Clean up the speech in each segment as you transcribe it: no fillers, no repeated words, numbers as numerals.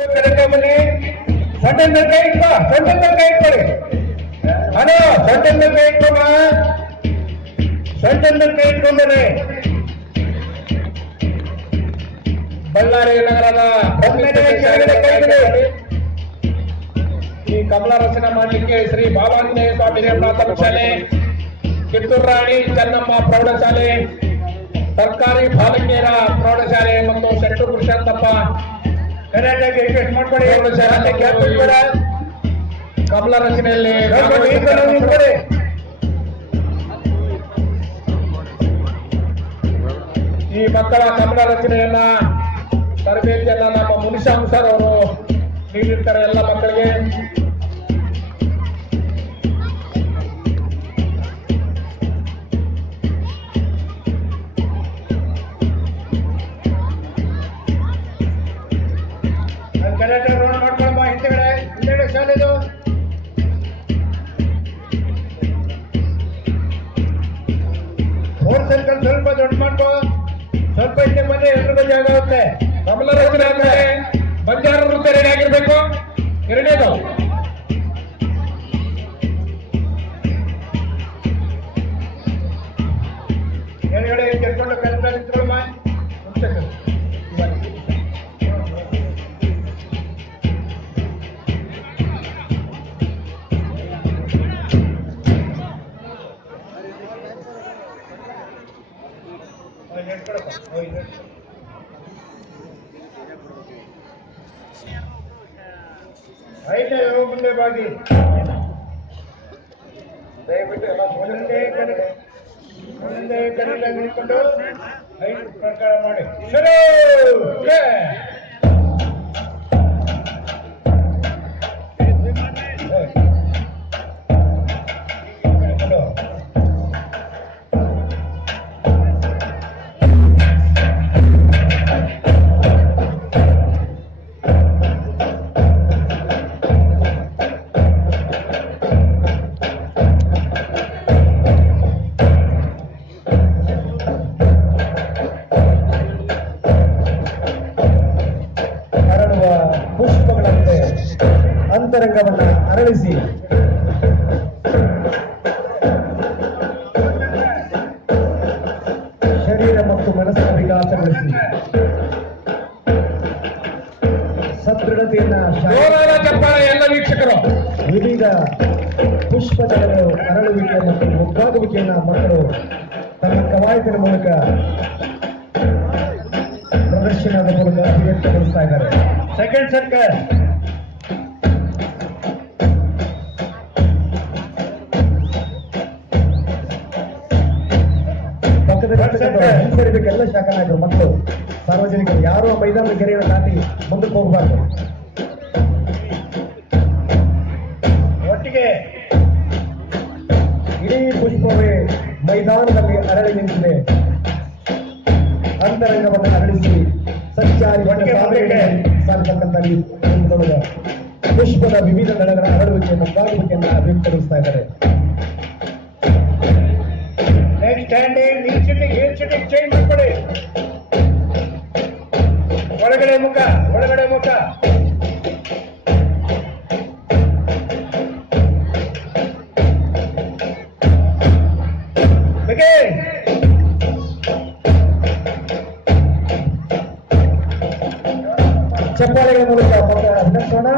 ಬನ್ನಿ. ಸೊಂಟದ ಕೈ ಇಟ್ಕೋ, ಸೊಂಟದ ಕೈ ಇಟ್ಕೊಳ್ಳಿ. ಹಲೋ, ಸೊಂಟದ ಕೈ ಇಟ್ಕೊಂಬ, ಸೊಂಟದ ಕೈ ಇಟ್ಕೊಂಡ್ರಿ. ಬಳ್ಳಾರಿ ನಗರದ ಈ ಕಮಲ ರಚನೆ ಮಾಡಲಿಕ್ಕೆ ಶ್ರೀ ಬಾಲಾಂಜನೇಯ ಸ್ವಾಮಿ ಪ್ರಾಥಮಿಕ ಶಾಲೆ, ಕಿತ್ತೂರು ರಾಣಿ ಚೆನ್ನಮ್ಮ ಪ್ರೌಢಶಾಲೆ, ಸರ್ಕಾರಿ ಬಾಲಕಿಯರ ಪ್ರೌಢಶಾಲೆ ಮತ್ತು ಶೆಟ್ಟು ಪುರುಷೋತ್ತಪ್ಪ ಕರ್ನಾಟಕ ರಿಕ್ವೆಸ್ಟ್ ಮಾಡ್ಕೊಳ್ಳಿ. ಪ್ರೌಢಶಾಲೆ ಗ್ಯಾಪ್ ಬೇಡ. ಕಮಲ ರಚನೆಯಲ್ಲಿ ಈ ಮಕ್ಕಳ ಕಮಲ ರಚನೆಯನ್ನ ತರಬೇತಿಯನ್ನ ನಮ್ಮ ಮುನಿಶಾಮ್ ಸರ್ ಅವರು ನೀಡಿರ್ತಾರೆ ಎಲ್ಲ ಮಕ್ಕಳಿಗೆ. ಕರೆಕ್ಟ್ ರೋಡ್ ಮಾಡ್ಕೊಳಮ್ಮ. ಹಿಂದೆಗಡೆ ಶಾಲೆದು ಫೋರ್ ಸರ್ಕಲ್ ಸ್ವಲ್ಪ ದೊಡ್ಡ ಮಾಡ್ಕೋ. ಸ್ವಲ್ಪ ಹಿಂದೆ ಬಂದ್ರೆ ಎಲ್ರಿಗೂ ಜಾಗ ಆಗುತ್ತೆ. ಕಮಲ ರಚನೆ ಆದ್ಮೇಲೆ ಬಂಜಾರ ವೃತ್ತ ರೆಡಿ ಆಗಿರ್ಬೇಕು. ಎರಡನೇದು ಎಡಗಡೆ ಕೆರ್ಕೊಂಡು ಕರೆಕ್ಟ್ ನಿಂತ್ಕೊಳ್ಳಮ್ಮ. ಐದನೇ ಮುಂದೆ ಬಾಗಿ ದಯವಿಟ್ಟು ಎಲ್ಲ ಒಂದೇ ಕಡೆ ನಿಂತ್ಕೊಂಡು ಐದು ಪ್ರಕಾರ ಮಾಡಿ. ಶುರು. ಅಂತರಂಗವನ್ನ ಅರಳಿಸಿ ಶರೀರ ಮತ್ತು ಮನಸ್ಸಿನ ವಿಕಾಸಗೊಳಿಸಿ ಸದೃಢತೆಯನ್ನ ಎಲ್ಲ ವೀಕ್ಷಕರು ವಿವಿಧ ಪುಷ್ಪದಳಗಳು ಅರಳುವಿಕೆ ಮತ್ತು ಮುಗ್ಗಾಗುವಿಕೆಯನ್ನ ಮಕ್ಕಳು ತಮ್ಮ ಕವಾಯತಿನ ಮೂಲಕ ಪ್ರದರ್ಶನದ ಮೂಲಕ ಅಭಿವ್ಯಕ್ತಗೊಳಿಸ್ತಾ ಇದ್ದಾರೆ. ಸೆಕೆಂಡ್ ಸರ್ಕಲ್ ಹಿಂಸರಿಬೇಕೆಲ್ಲ ಶಾಖ ನಾಯಕರು ಮಕ್ಕಳು ಸಾರ್ವಜನಿಕರು ಯಾರು ಮೈದಾನದ ಗೆರೆಯನ್ನು ದಾಟಿ ಮುಂದಕ್ಕೆ ಹೋಗಬಾರ್ದು. ಒಟ್ಟಿಗೆ ಇಡೀ ಪುಷ್ಪವೇ ಮೈದಾನದಲ್ಲಿ ಅರಳಿ ನಿಂತಿದೆ. ಅಂತರಂಗವನ್ನು ಅರಳಿಸಿ ಸಂಚಾರಿ ಸಾಧತಕ್ಕಂಥ ಪುಷ್ಪದ ವಿವಿಧ ದಳಗಳ ಅರಳುವಿಕೆ ಮುಂದಾಗುವಿಕೆಯನ್ನು ಅಭಿವ್ಯಕ್ತಗೊಳಿಸ್ತಾ ಇದ್ದಾರೆ. ಚೇಂಜ್ ಮಾಡ್ಕೊಳ್ಳಿ. ಒಳಗಡೆ ಮುಖ ಚಪ್ಪಾಳೆಗಳ ಮೂಲಕ ಅಭಿನಂದೋಣ.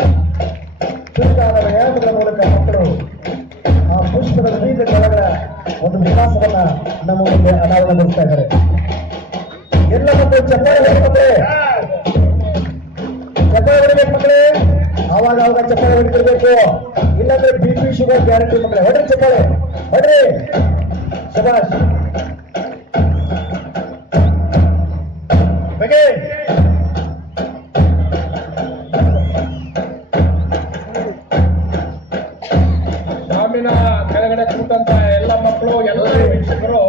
ಚುರುಕಾದ ವ್ಯಾಯಾಮಗಳ ಮೂಲಕ ಮಕ್ಕಳು ಆ ಪುಷ್ಪದ ವಿವಿಧ ದಳಗಳ ಒಂದು ವಿಕಾಸವನ್ನ ನಮ್ಮ ಮುಂದೆ ಅನಾವರಣಗೊಳಿಸ್ತಾ ಇದ್ದಾರೆ. ಎಲ್ಲ ಮಕ್ಕಳು ಚಪ್ಪಾಳೆ ಹೊಡಿಬೇಕು ಮಕ್ಕಳೇ. ಆವಾಗ ಚಪ್ಪಾಳೆ ಹೊಡಿತಿರ್ಬೇಕು, ಇಲ್ಲಾಂದ್ರೆ BP ಶುಗರ್ ಗ್ಯಾರಂಟಿ ಮಕ್ಕಳೇ. ಹೊಡ್ರಿ ಚಪ್ಪಾಳೆ ಹೊಡ್ರಿ. ಶಬಾಷ್. ಗ್ರಾಮೀಣ ಕೆಳಗಡೆ ಕೂತಂತ ಎಲ್ಲ ಮಕ್ಕಳು ಎಲ್ಲ ವೀಕ್ಷಕರು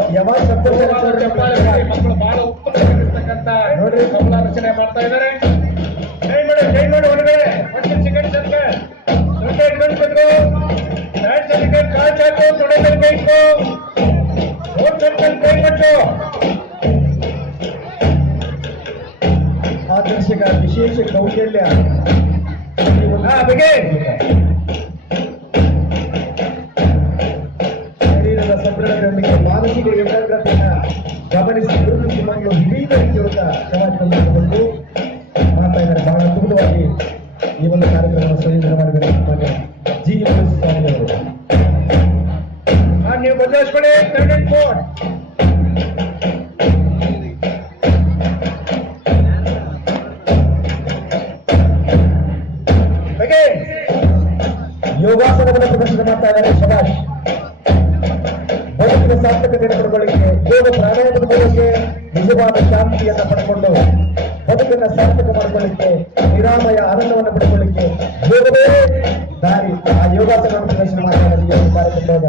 ಮಕ್ಕಳು ಬಹಳ ಉತ್ತಮವಾಗಿರ್ತಕ್ಕಂಥ ನೋಡ್ರಿ ಕಮಲ ರಚನೆ ಮಾಡ್ತಾ ಇದ್ದಾರೆ. ಕೈ ಮಾಡಿ ಹೊರಗಡೆ ಸೆಕೆಂಡ್ ಸರ್ಕಲ್ ಇಟ್ಕೊಂಡ್ಬೇಕು. ಥರ್ಡ್ ಸರ್ಕಲ್ ಕಾಲ್ ಚಾಕು ತೊಡೆ ಮೇಲೆ ಕೈ ಇಟ್ಕೋ. ಫೋರ್ತ್ ಸರ್ಕಲ್ ಕೈ ಕೊಟ್ಟು ಆಕರ್ಷಕ ವಿಶೇಷ ಕೌಶಲ್ಯ ಶರೀರದ ಸದೃಢತೆಯೊಂದಿಗೆ ಮಾನಸಿಕ ಏಕಾಗ್ರತೆಯನ್ನು ಗಮನಿಸಿ ಗುರುತಿಸಿ ಮಕ್ಕಳು ವಿವಿಧ ರೀತಿಯುಳ್ಳ ಸಮಾಜದಲ್ಲಿ ಮಾಡ್ತಾ ಇದ್ದಾರೆ. ಬಹಳ ಅದ್ಭುತವಾಗಿ ಈ ಒಂದು ಕಾರ್ಯಕ್ರಮವನ್ನು ಸಂಯೋಜನೆ ಮಾಡಿದ್ದಾರೆ ಜಿ ಸ್ವಾಮಿ ಅವರು. ನೀವು ಬದಲಾಯಿಸ್ಕೊಳ್ಳಿ. ಯೋಗಾಸನವನ್ನು ಪ್ರದರ್ಶನ ಮಾಡ್ತಾ ಇದ್ದಾರೆ. ಶಭಾಷ್. ಬದುಕಿನ ಸಾರ್ಥಕತೆಯನ್ನು ಪಡ್ಕೊಳ್ಳಿಕ್ಕೆ, ಯೋಗ ಪ್ರಾಣಾಯಾಮ ಪಡ್ಕೊಳ್ಳಿಕ್ಕೆ, ನಿಜವಾದ ಶಾಂತಿಯನ್ನು ಪಡ್ಕೊಂಡು ಬದುಕನ್ನು ಸಾರ್ಥಕ ಮಾಡ್ಕೊಳ್ಳಿಕ್ಕೆ, ನಿರಾಮಯ ಆನಂದವನ್ನು ಪಡ್ಕೊಳ್ಳಿಕ್ಕೆ ಯೋಗವೇ ದಾರಿ. ಆ ಯೋಗಾಸನವನ್ನು ಪ್ರದರ್ಶನ ಮಾಡ್ತಾ ಇದ್ದಾರೆ ಈ ಒಂದು ಕಾರ್ಯಕ್ರಮದ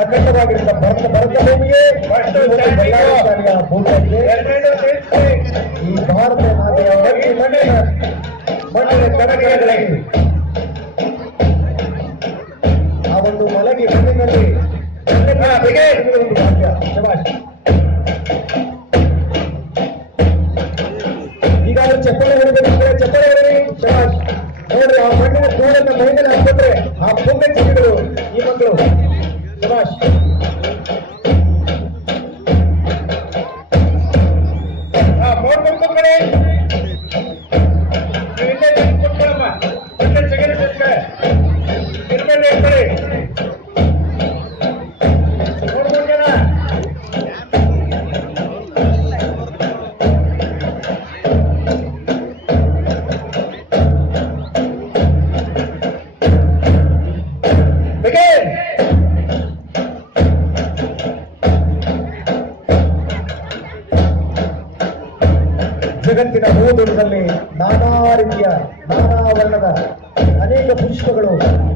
ಅಖಂಡವಾಗಿರುವ ಭರತ ಭೂಮಿಯೇ ಬಳ್ಳಾರಿ ಭೂಮಿಯಾಗಿದೆ. ಈ ಭಾರತ ಮಾತೆಯ ಮಣ್ಣಿನ ಕಣಗಳಲ್ಲಿ ಆ ಒಂದು ಮಲಗಿ ಮಣ್ಣಿನಲ್ಲಿ ಒಂದು ಭಾಗ್ಯ. ಶಭಾಷ್. ಈಗಾಗಲೇ ಚಪ್ಪಳೆ ಹೊಡಿದ್ರೆ ಚಪ್ಪಳೆ ಹೊಡಿ. ಶಭಾಷ್. ನೋಡ್ರಿ, ಆ ಮಣ್ಣಿನ ಧೂಳನ್ನು ಮೈಮೇಲೆ ಹಾಕಿದ್ರೆ ಆ ಪುಣ್ಯ ಚೀಗಳು ಈ ಮಕ್ಕಳು. ಶಭಾಷ್. ಜಗತ್ತಿನ ಭೂದೂರದಲ್ಲಿ ನಾನಾ ರೀತಿಯ ನಾನಾ ವರ್ಣದ ಅನೇಕ ಪುಷ್ಪಗಳು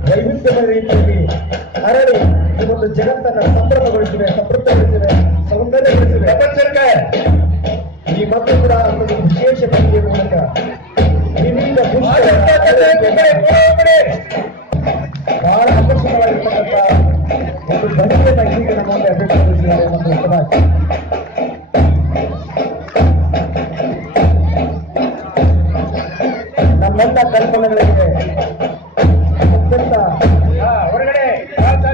ವೈವಿಧ್ಯಮಯ ರೀತಿಯಲ್ಲಿ ಅರಳಿ ಈ ಒಂದು ಜಗತ್ತನ್ನು ಸಂಭ್ರಮಗೊಳಿಸಿವೆ, ಸಮೃದ್ಧಗೊಳಿಸಿವೆ, ಸೌಂದರ್ಯಗೊಳಿಸಿವೆ. ಈ ಮತ್ತು ಕೂಡ ಒಂದು ವಿಶೇಷ ಪದ್ಧತಿಯ ಮೂಲಕ ವಿವಿಧ ಬಹಳ ಆಕರ್ಷಕವಾಗಿರ್ತಕ್ಕಂಥ ಒಂದು ಧ್ವನಿಯನ್ನು ಈಗ ನಮ್ಮ ಮುಂದೆ ಅಭಿವೃದ್ಧಿಗೊಳಿಸಿದ್ದಾರೆ ಮತ್ತು ಶಭಾಷ್. ನಮ್ಮೆಲ್ಲ ಕಲ್ಪನೆಗಳಿಗೆ ಅತ್ಯಂತ ಹೊರಗಡೆ ಎಲ್ಲ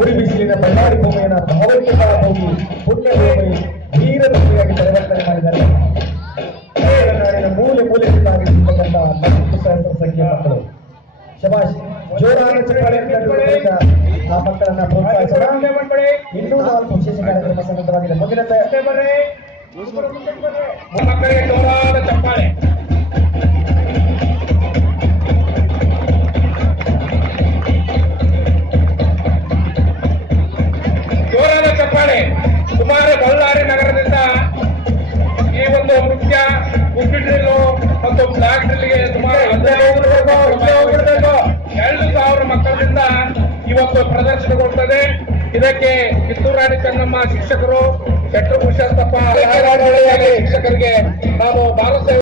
ಉರಿ ಬಿಸಿಲಿನ ಬಳ್ಳಾರಿ ಭೂಮಿಯನ್ನು ಭಾವೈಕ್ಯತಾ ಭೂಮಿ, ಪುಣ್ಯ ಭೂಮಿ, ವೀರ ಭೂಮಿಯಾಗಿ ಪರಿವರ್ತನೆ ಮಾಡಿದ್ದಾರೆ. ನಾಡಿನ ಮೂಲೆ ಮೂಲೆಗಳಾಗಿರ್ತಕ್ಕಂಥ 40,000 ಸಂಖ್ಯೆಯ ಮಕ್ಕಳು. ಶಭಾಷ್. ಜೋರಾದ ಚಪ್ಪಾಳೆ ಆ ಮಕ್ಕಳನ್ನ ಪ್ರೋತ್ಸಾಹಿಸೋಣ. ಇನ್ನೂ 4 ವಿಶೇಷ ಕಾರ್ಯಕ್ರಮ ಸನ್ನದ್ಧವಾಗಿದೆ. ಮುಂದಿನ ಮಕ್ಕಳಿಗೆ ಜೋರಾದ ಚಪ್ಪಾಳೆ. ಜೋರಾದ ಚಪ್ಪಾಳೆ. ಸುಮಾರು ಬಳ್ಳಾರಿ ನಗರದಿಂದ ಈ ಒಂದು ನೃತ್ಯ ಉಪ್ಪಿಟ್ಟಿಲು ಮತ್ತು ಬ್ಲಾಕ್ ಡ್ರಿಲ್ಗೆ ಸುಮಾರು 2,000 ಮಕ್ಕಳಿಂದ ಇವತ್ತು ಪ್ರದರ್ಶನಗೊಳ್ಳುತ್ತದೆ. ಇದಕ್ಕೆ ಕಿತ್ತೂರು ರಾಣಿ ಚೆನ್ನಮ್ಮ ಶಿಕ್ಷಕರು, ಶೆಟ್ರು ಪುರುಷೋತ್ತಪ್ಪ ಶಿಕ್ಷಕರಿಗೆ